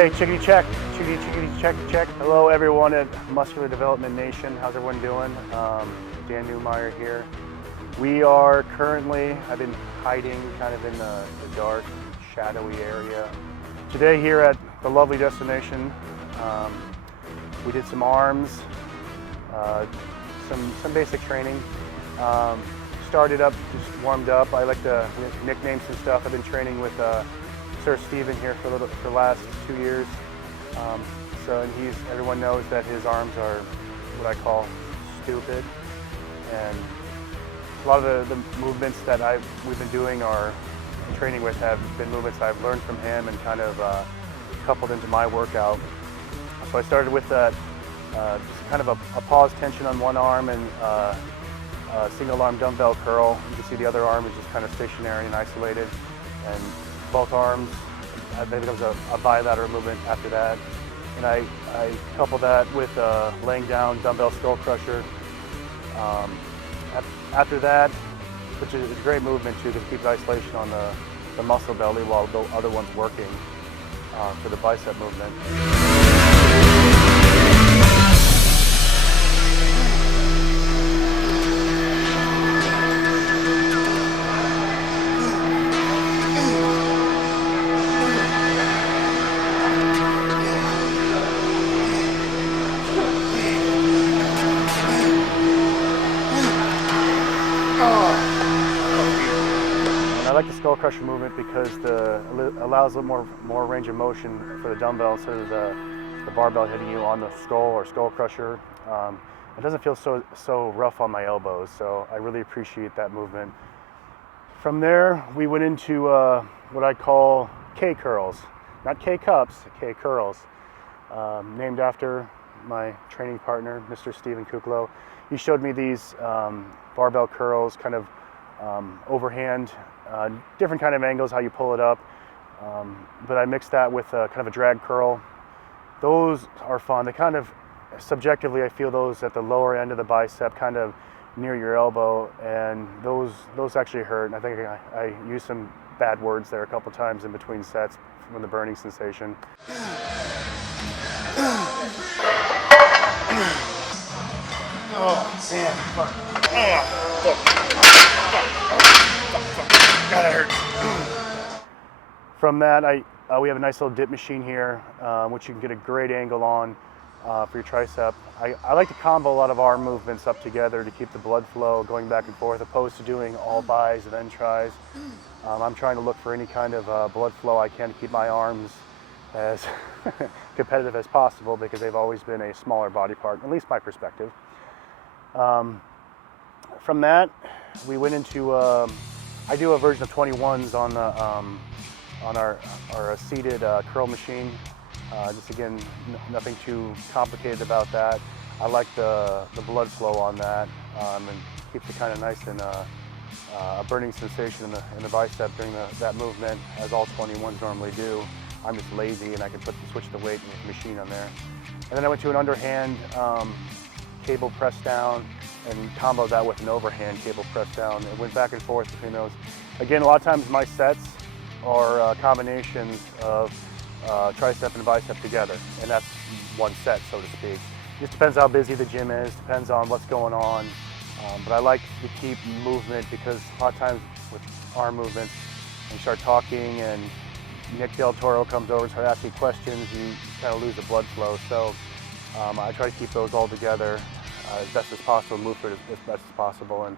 Okay, chickadee check, check. Hello everyone at Muscular Development Nation. How's everyone doing? Dan Newmire here. We are currently, I've been hiding kind of in the dark, shadowy area. Today here at the lovely destination, we did some arms, some basic training. Started up, just warmed up. I like to nickname some stuff. I've been training with Sir Steven here for the last 2 years. And everyone knows that his arms are what I call stupid. And a lot of the movements that we've been doing or training with have been movements I've learned from him and kind of coupled into my workout. So I started with just kind of a pause tension on one arm and single arm dumbbell curl. You can see the other arm is just kind of stationary and isolated. And both arms, then it becomes a bilateral movement after that. And I couple that with laying down dumbbell skull crusher. After that, which is a great movement too, because it keeps isolation on the muscle belly while the other one's working for the bicep movement. I like the skull crusher movement because it allows a little more range of motion for the dumbbell instead of the barbell hitting you on the skull or skull crusher. It doesn't feel so rough on my elbows, so I really appreciate that movement. From there, we went into what I call K curls, not K cups, K curls, named after my training partner, Mr. Steve Kuclo. He showed me these barbell curls, kind of overhand, different kind of angles, how you pull it up. But I mixed that with kind of a drag curl. Those are fun. They kind of, subjectively, I feel those at the lower end of the bicep, kind of near your elbow, and those actually hurt. And I think I used some bad words there a couple times in between sets from the burning sensation. Oh, man, fuck. God, that hurts. From that, we have a nice little dip machine here, which you can get a great angle on for your tricep. I like to combo a lot of arm movements up together to keep the blood flow going back and forth, opposed to doing all bis and then tries. I'm trying to look for any kind of blood flow I can to keep my arms as competitive as possible, because they've always been a smaller body part, at least my perspective. From that, we went into, I do a version of 21s on our seated curl machine. Just again, nothing too complicated about that. I like the blood flow on that, and keeps it kind of nice and a burning sensation in the bicep during that movement, as all 21s normally do. I'm just lazy and I can switch the weight and the machine on there. And then I went to an underhand cable press down and comboed that with an overhand cable press down. It went back and forth between those. Again, a lot of times my sets are combinations of tricep and bicep together, and that's one set, so to speak. It just depends how busy the gym is, depends on what's going on. But I like to keep movement, because a lot of times with arm movements, when you start talking and Nick Del Toro comes over and starts asking questions, you kind of lose the blood flow. So I try to keep those all together as best as possible, move through it as best as possible. And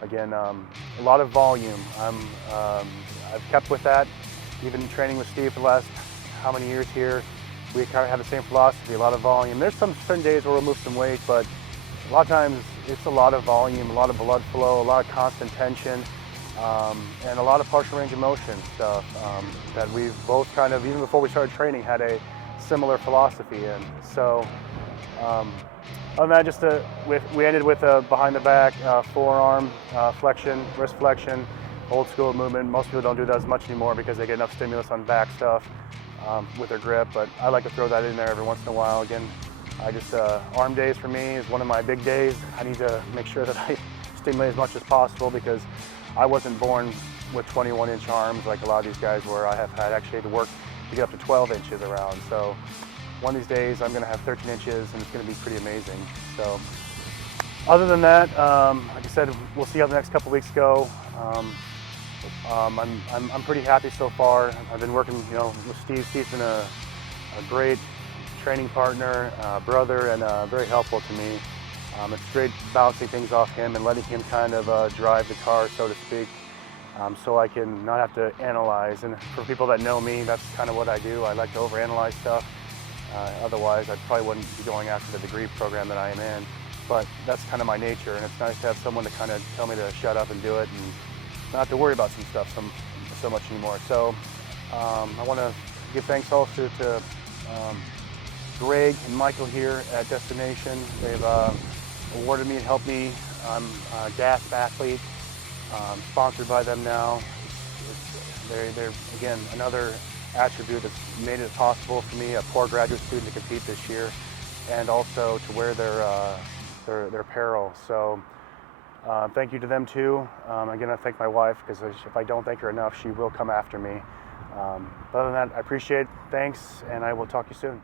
again, a lot of volume. I've kept with that, even training with Steve for the last how many years here. We kind of have the same philosophy, a lot of volume. There's some certain days where we'll move some weight, but a lot of times it's a lot of volume, a lot of blood flow, a lot of constant tension, and a lot of partial range of motion stuff that we've both kind of, even before we started training, had a similar philosophy in. So other than that, just we ended with a behind the back forearm flexion, wrist flexion, old school movement. Most people don't do that as much anymore because they get enough stimulus on back stuff with their grip, but I like to throw that in there every once in a while. Again, arm days for me is one of my big days. I need to make sure that I stimulate as much as possible, because I wasn't born with 21-inch arms like a lot of these guys were. I have had actually to work to get up to 12 inches around. So one of these days I'm going to have 13 inches and it's going to be pretty amazing. So other than that, like I said, we'll see how the next couple weeks go. I'm pretty happy so far. I've been working, with Steve. Steve's been a great training partner, brother, and very helpful to me. It's great bouncing things off him and letting him kind of drive the car, so to speak, so I can not have to analyze. And for people that know me, that's kind of what I do. I like to overanalyze stuff. Otherwise, I probably wouldn't be going after the degree program that I am in. But that's kind of my nature, and it's nice to have someone to kind of tell me to shut up and do it and not have to worry about some stuff so much anymore. So I want to give thanks also to Greg and Michael here at Destination. They've awarded me and helped me. I'm a GASP athlete, sponsored by them now. They're again another attribute that's made it possible for me, a poor graduate student, to compete this year, and also to wear their apparel. So thank you to them too. Again, I thank my wife, because if I don't thank her enough, she will come after me. But other than that, I appreciate it. Thanks, and I will talk to you soon.